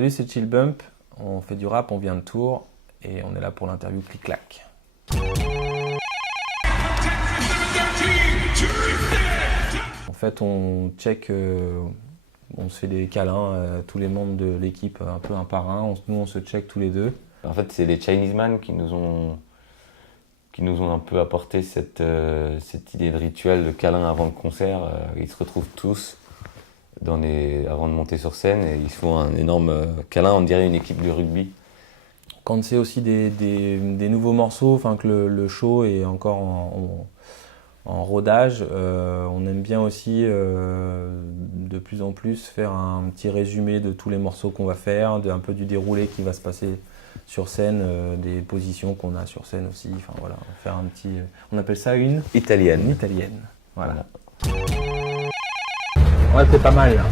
Salut, c'est Chill Bump. On fait du rap, on vient de Tours et on est là pour l'interview Clic-Clac. En fait, on check, on se fait des câlins, tous les membres de l'équipe, un peu un par un. Nous, on se check tous les deux. En fait, c'est les Chinese Man qui nous ont un peu apporté cette idée de rituel de câlin avant le concert. Ils se retrouvent tous avant de monter sur scène et ils se font un énorme câlin, on dirait une équipe de rugby. Quand c'est aussi des nouveaux morceaux, enfin que le show est encore en rodage, on aime bien aussi de plus en plus faire un petit résumé de tous les morceaux qu'on va faire, un peu du déroulé qui va se passer sur scène, des positions qu'on a sur scène aussi. Enfin voilà, faire un petit, on appelle ça une Italienne. Voilà. Ouais, c'est pas mal là.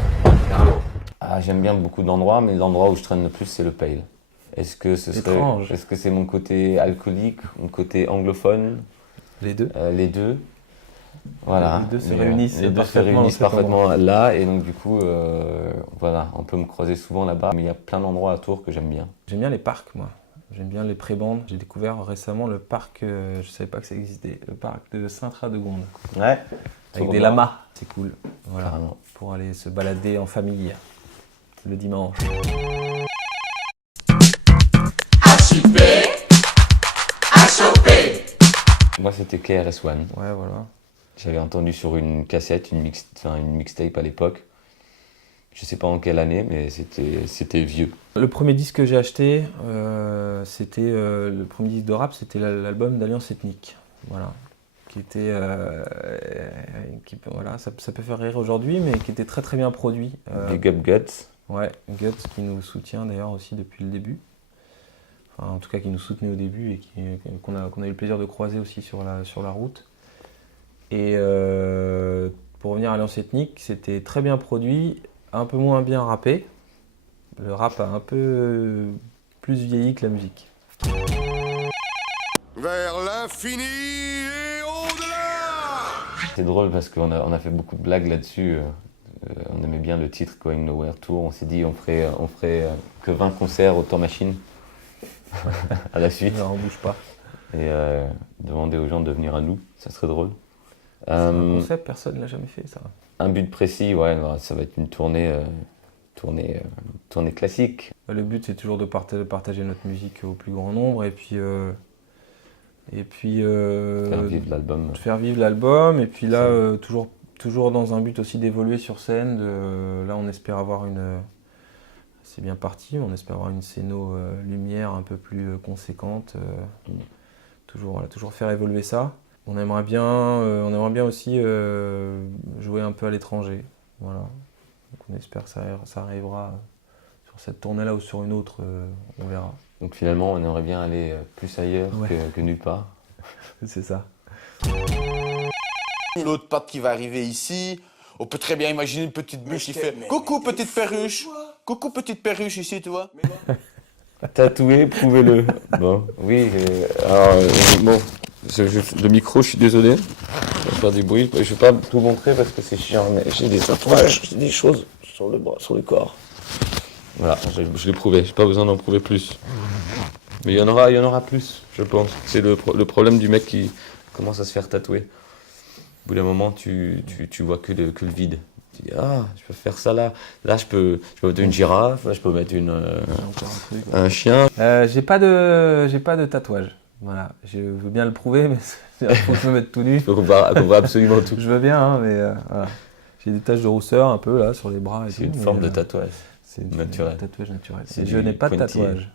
Ah, j'aime bien beaucoup d'endroits, mais l'endroit où je traîne le plus, c'est le Pale. Est-ce que c'est mon côté alcoolique, mon côté anglophone? Les deux. Les deux. Voilà. Les deux se réunissent parfaitement là, et donc du coup, voilà, on peut me croiser souvent là-bas, mais il y a plein d'endroits à Tours que j'aime bien. J'aime bien les parcs, moi. J'aime bien les prébandes. J'ai découvert récemment le parc, je savais pas que ça existait, le parc de Saint-Radegonde. Ouais. Avec des lamas, c'est cool. Voilà, Carrément. pour aller se balader en famille le dimanche. Moi, c'était KRS-One. Ouais, voilà. J'avais entendu sur une cassette, une mixtape à l'époque. Je sais pas en quelle année, mais c'était vieux. Le premier disque que j'ai acheté, c'était le premier disque de rap, c'était l'album d'Alliance Ethnique. Voilà. Qui était, voilà, ça peut faire rire aujourd'hui, mais qui était très très bien produit. Big Up Guts. Ouais, Guts qui nous soutient d'ailleurs aussi depuis le début. Enfin, en tout cas qui nous soutenait au début et qu'on a eu le plaisir de croiser aussi sur la route. Et pour revenir à Alliance Ethnique, c'était très bien produit, un peu moins bien rappé. Le rap a un peu plus vieilli que la musique. Vers l'infini et au-delà. C'est drôle parce qu'on a fait beaucoup de blagues là-dessus. On aimait bien le titre Going Nowhere Tour. On s'est dit on ferait que 20 concerts au Temps Machine à la suite. Non, on bouge pas. Et demander aux gens de venir à nous, ça serait drôle. C'est un concept, personne ne l'a jamais fait ça. Un but précis, ouais, ça va être une tournée classique. Le but c'est toujours de partager notre musique au plus grand nombre et puis Faire vivre l'album. Faire vivre l'album et puis là toujours dans un but aussi d'évoluer sur scène. Là on espère avoir c'est bien parti, on espère avoir une scéno lumière un peu plus conséquente. Toujours faire évoluer ça. On aimerait bien aussi jouer un peu à l'étranger. Voilà. Donc on espère que ça arrivera sur cette tournée-là ou sur une autre, on verra. Donc finalement, on aimerait bien aller plus ailleurs que nulle part. C'est ça. L'autre patte qui va arriver ici. On peut très bien imaginer une petite bûche qui fait « Coucou petite perruche !»« Coucou petite perruche ici, tu vois ?» Tatoué, prouvez-le. Bon, oui. Alors, bon, le micro, je suis désolé. Je vais faire du bruit. Je vais pas tout montrer parce que c'est chiant, mais j'ai des tatouages, j'ai des choses sur le bras, sur le corps. Voilà, je l'ai prouvé. J'ai pas besoin d'en prouver plus. Mais il y en aura plus, je pense. C'est le problème du mec qui commence à se faire tatouer. Au bout d'un moment, tu vois que le vide. Tu dis, ah, je peux faire ça là. Là, je peux mettre une girafe. Là, je peux mettre un chien. J'ai pas de tatouage. Voilà. Je veux bien le prouver, mais il faut que je me mette tout nu. Il faut qu'on voit absolument tout. Je veux bien, hein, mais voilà. J'ai des taches de rousseur un peu là sur les bras. C'est une forme de tatouage. C'est naturel. Un tatouage naturel. C'est je n'ai pas de pointillé. tatouage.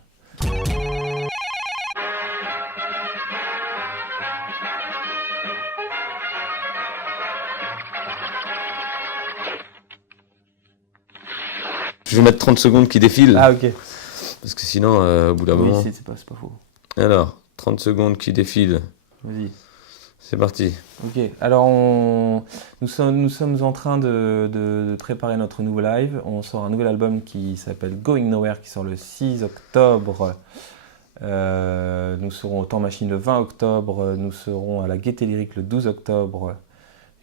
Je vais mettre 30 secondes qui défilent. Ah ok. Parce que sinon, au bout d'un moment... Oui, c'est pas faux. Alors, 30 secondes qui défilent. Vas-y. C'est parti. Ok, alors nous sommes en train de préparer notre nouveau live. On sort un nouvel album qui s'appelle Going Nowhere, qui sort le 6 octobre. Nous serons au Temps Machine le 20 octobre. Nous serons à la Gaieté Lyrique le 12 octobre.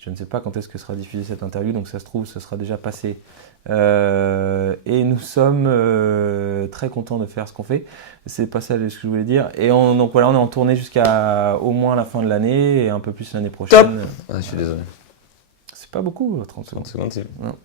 Je ne sais pas quand est-ce que sera diffusée cette interview, donc ça se trouve, ce sera déjà passé. Et nous sommes très contents de faire ce qu'on fait. C'est pas ça ce que je voulais dire. Et donc voilà, on est en tournée jusqu'à au moins la fin de l'année et un peu plus l'année prochaine. Ah, je suis désolé. C'est pas beaucoup, 30 secondes. 30 secondes, c'est. Non.